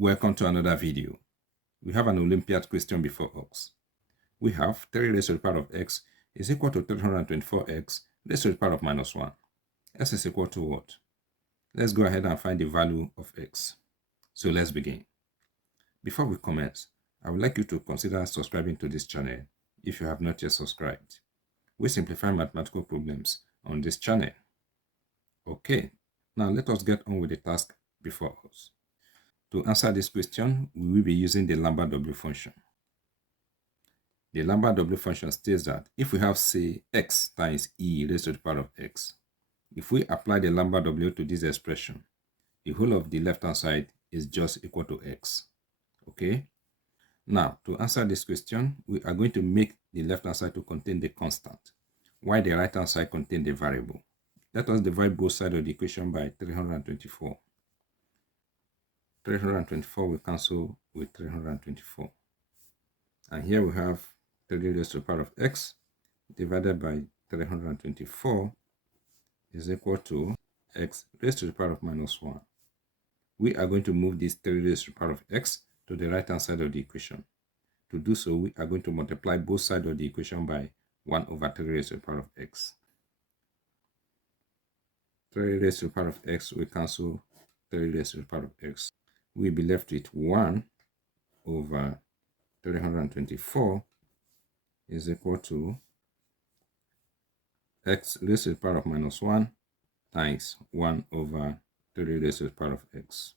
Welcome to another video. We have an Olympiad question before us. We have 3 raised to the power of x is equal to 324x raised to the power of minus 1. X is equal to what? Let's go ahead and find the value of x. So let's begin. Before we commence, I would like you to consider subscribing to this channel if you have not yet subscribed. We simplify mathematical problems on this channel. Okay, now let us get on with the task before us. To answer this question, we will be using the lambda w function. The lambda w function states that if we have, say, x times e raised to the power of x, if we apply the lambda w to this expression, the whole of the left-hand side is just equal to x. Okay? Now, to answer this question, we are going to make the left-hand side to contain the constant, while the right-hand side contains the variable. Let us divide both sides of the equation by 324. 324 will cancel with 324. And here we have 3 raised to the power of x divided by 324 is equal to x raised to the power of minus 1. We are going to move this 3 raised to the power of x to the right-hand side of the equation. To do so, we are going to multiply both sides of the equation by 1 over 3 raised to the power of x. 3 raised to the power of x will cancel 3 raised to the power of x. We'll be left with 1 over 324 is equal to x raised to the power of minus 1 times 1 over 3 raised to the power of x.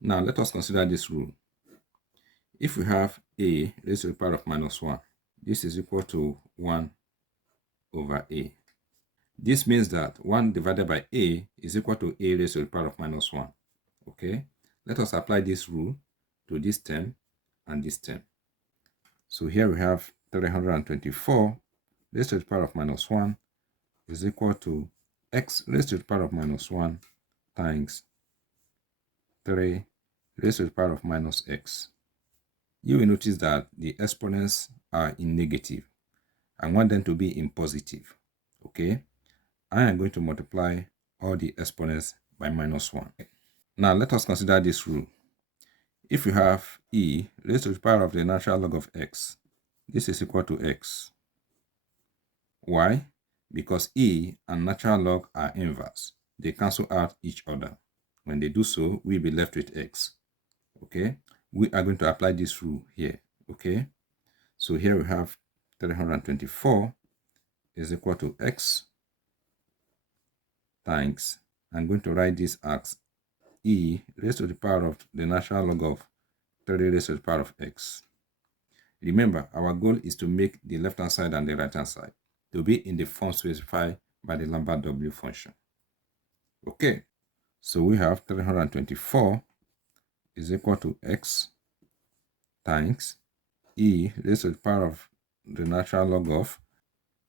Now let us consider this rule. If we have a raised to the power of minus 1, this is equal to 1 over a. This means that 1 divided by a is equal to a raised to the power of minus 1. Okay? Let us apply this rule to this term and this term. So here we have 324 raised to the power of minus 1 is equal to x raised to the power of minus 1 times 3 raised to the power of minus x. You will notice that the exponents are in negative. I want them to be in positive. Okay? I am going to multiply all the exponents by minus 1. Now let us consider this rule. If you have e raised to the power of the natural log of x, this is equal to x. Why? Because e and natural log are inverse. They cancel out each other. When they do so, we'll be left with x. Okay? We are going to apply this rule here. Okay? So here we have 324 is equal to x times, I'm going to write this as e raised to the power of the natural log of 3 raised to the power of x. Remember, our goal is to make the left-hand side and the right-hand side to be in the form specified by the lambda w function. Okay, so we have 324 is equal to x times e raised to the power of the natural log of,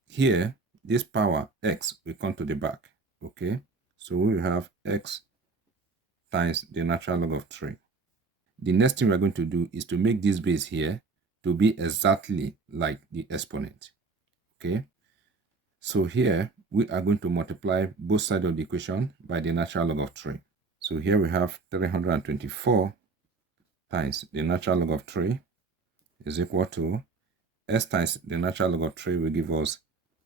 here, this power x will come to the back. Okay, so we will have x times the natural log of 3. The next thing we're going to do is to make this base here to be exactly like the exponent. Okay, so here we are going to multiply both sides of the equation by the natural log of 3. So here we have 324 times the natural log of 3 is equal to x times the natural log of 3 will give us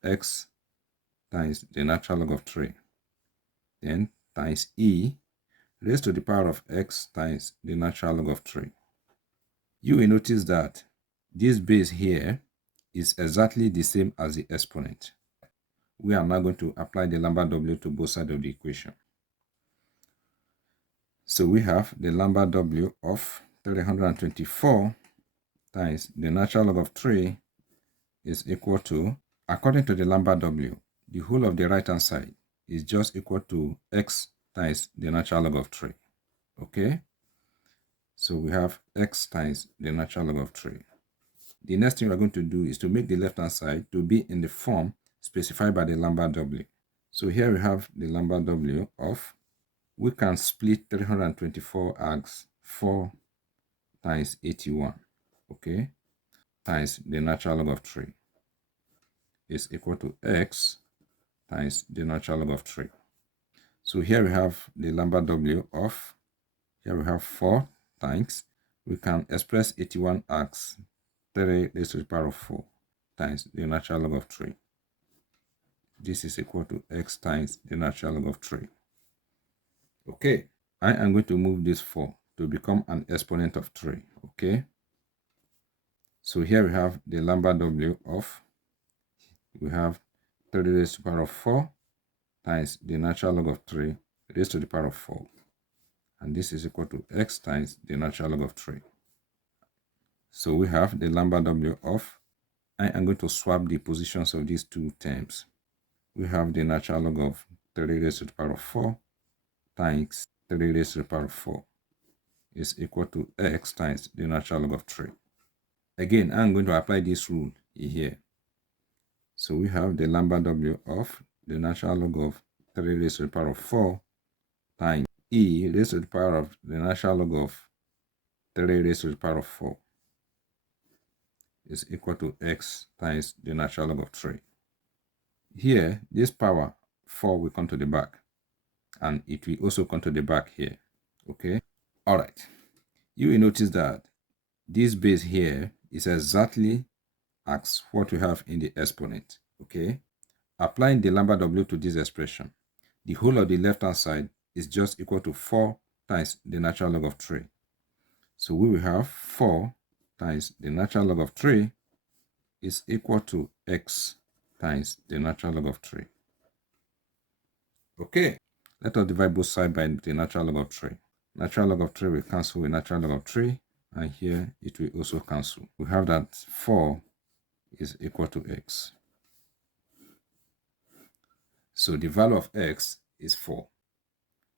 x times the natural log of 3. Then times e raised to the power of x times the natural log of 3. You will notice that this base here is exactly the same as the exponent. We are now going to apply the lambda w to both sides of the equation. So we have the lambda w of 324 times the natural log of 3 is equal to, according to the lambda w, the whole of the right-hand side is just equal to x times the natural log of 3. Okay? So we have x times the natural log of 3. The next thing we're going to do is to make the left-hand side to be in the form specified by the lambda w. So here we have the lambda w of, we can split 324 as 4 times 81. Okay? Times the natural log of 3 is equal to x times the natural log of 3. So here we have the lambda w of, here we have 4 times, we can express 81 as 3 raised to the power of 4 times the natural log of 3. This is equal to x times the natural log of 3. Okay, I am going to move this 4 to become an exponent of 3. Okay, so here we have the lambda w of, we have 3 raised to the power of 4 times the natural log of 3 raised to the power of 4. And this is equal to x times the natural log of 3. So we have the lambda w of, I am going to swap the positions of these two terms. We have the natural log of 3 raised to the power of 4 times 3 raised to the power of 4 is equal to x times the natural log of 3. Again, I'm going to apply this rule here. So we have the lambda w of the natural log of 3 raised to the power of 4 times e raised to the power of the natural log of 3 raised to the power of 4 is equal to x times the natural log of 3. Here, this power 4 will come to the back, and it will also come to the back here. Okay, all right. You will notice that this base here is exactly as what we have in the exponent. Okay, applying the lambda w to this expression, the whole of the left hand side is just equal to 4 times the natural log of 3. So we will have 4 times the natural log of 3 is equal to x times the natural log of 3. Okay, let us divide both sides by the natural log of 3. Natural log of 3 will cancel with natural log of 3, and here it will also cancel. We have that 4 is equal to x. So the value of x is 4.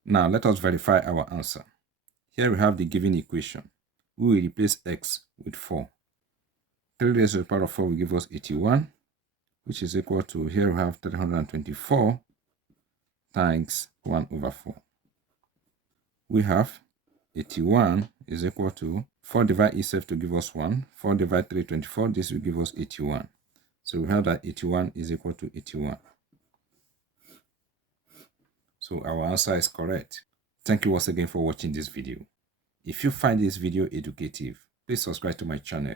Now let us verify our answer. Here we have the given equation. We will replace x with 4. 3 raised to the power of 4 will give us 81, which is equal to, here we have 324 times 1 over 4. We have 81 is equal to 4 divide itself to give us 1. 4 divide 324, this will give us 81. So we have that 81 is equal to 81. So our answer is correct. Thank you once again for watching this video. If you find this video educative, please subscribe to my channel.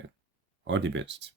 All the best.